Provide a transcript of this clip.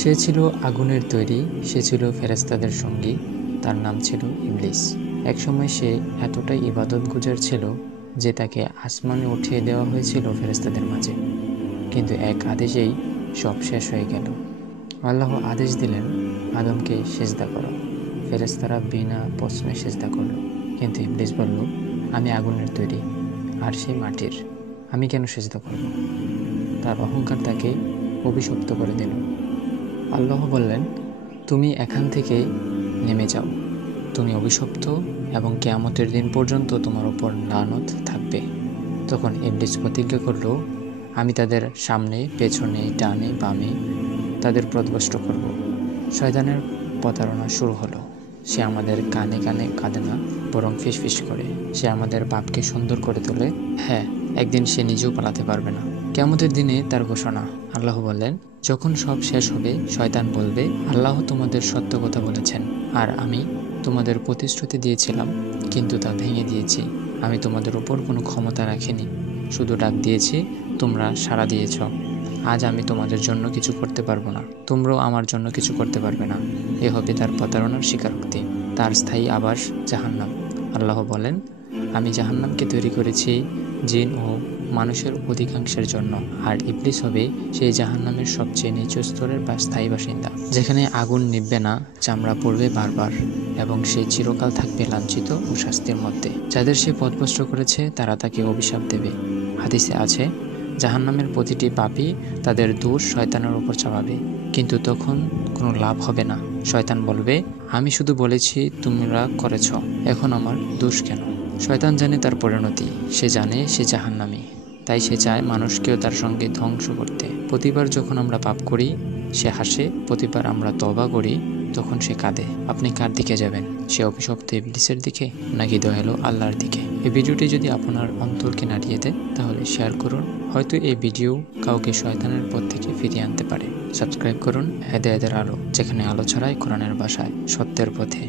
সে ছিল আগুনের তৈরি, সে ছিল ফেরেশতাদের সঙ্গী, তার নাম ছিল ইবলিস। একসময় সে এতটাই ইবাদতগুজার ছিল যে তাকে আসমানে উঠিয়ে দেওয়া হয়েছিল ফেরেশতাদের মাঝে। কিন্তু এক আদেশেই সব শেষ হয়ে গেল। আল্লাহ আদেশ দিলেন, আদমকে সেজদা করো। ফেরেশতারা বিনা প্রশ্নে সেজদা করল। কিন্তু ইবলিস বলল, আমি আগুনের তৈরি আর সে মাটির, আমি কেন সেজদা করব? তার অহংকার তাকে অভিশপ্ত করে দিল। আল্লাহ বললেন, তুমি এখান থেকে নেমে যাও, তুমি অভিশপ্ত এবং কিয়ামতের দিন পর্যন্ত তোমার উপর লানত থাকবে। তখন ইবলিস প্রতিজ্ঞা করল, আমি তাদের সামনে, পেছনে, ডানে, বামে তাদের পথভ্রষ্ট করব। শয়তানের প্রতারণা শুরু হলো। সে আমাদের কানে কানে কাঁদে না, বরং ফিসফিস করে। সে আমাদের পাপকে সুন্দর করে তোলে। হ্যাঁ, একদিন সে নিজেও পালাতে পারবে না। কিয়ামতের দিনে তার ঘোষণা। আল্লাহ বললেন, যখন সব শেষ হবে, শয়তান বলবে, আল্লাহ তোমাদের সত্য কথা বলেছেন, আর আমি তোমাদের প্রতিশ্রুতি দিয়েছিলাম, কিন্তু তা ভেঙে দিয়েছি। আমি তোমাদের উপর কোনো ক্ষমতা রাখিনি, শুধু ডাক দিয়েছি, তোমরা সাড়া দিয়েছ। আজ আমি তোমাদের জন্য কিছু করতে পারবো না, তোমরাও আমার জন্য কিছু করতে পারবে না। এ হবে তার প্রতারণার স্বীকারোক্তি, তার স্থায়ী আবাস জাহান্নাম। আল্লাহ বলেন, আমি জাহান্নামকে তৈরি করেছি জিন ও মানুষের অধিকাংশের জন্য, আর ইবলিস হবে সেই জাহান্নামের সবচেয়ে নিচু স্তরের বা স্থায়ী বাসিন্দা, যেখানে আগুন নিভবে না, চামড়া পড়বে বারবার, এবং সে চিরকাল থাকবে লাঞ্ছিত ও শাস্তির মধ্যে। যাদের সে পথভ্রষ্ট করেছে তারা তাকে অভিশাপ দেবে। হাদিসে আছে, জাহান্নামের প্রতিটি পাপী তাদের দোষ শয়তানের উপর চাপাবে, কিন্তু তখন কোনো লাভ হবে না। শয়তান বলবে, আমি শুধু বলেছি তোমরা করেছ, এখন আমার দোষ কেন? শয়তান জানে তার পরিণতি, সে জানে সে জাহান্নামী, তাই সে চায় মানুষকেও তার সঙ্গে ধ্বংস করতে। প্রতিবার যখন আমরা পাপ করি সে হাসে, প্রতিবার আমরা তওবা করি তখন সে কাঁদে। আপনি কার দিকে যাবেন? সে অভিশপ্ত ইবলিসের দিকে, নাকি দয়ালু আল্লাহর দিকে? এই ভিডিওটি যদি আপনার অন্তরকে নাড়িয়ে দেয় তাহলে শেয়ার করুন। হয়তো এই ভিডিও কাউকে শয়তানের পথ থেকে ফিরিয়ে আনতে পারে। সাবস্ক্রাইব করুন হেদায়েতের আলো, যেখানে আলো ছড়ায় কোরআনের ভাষায়, সত্যের পথে।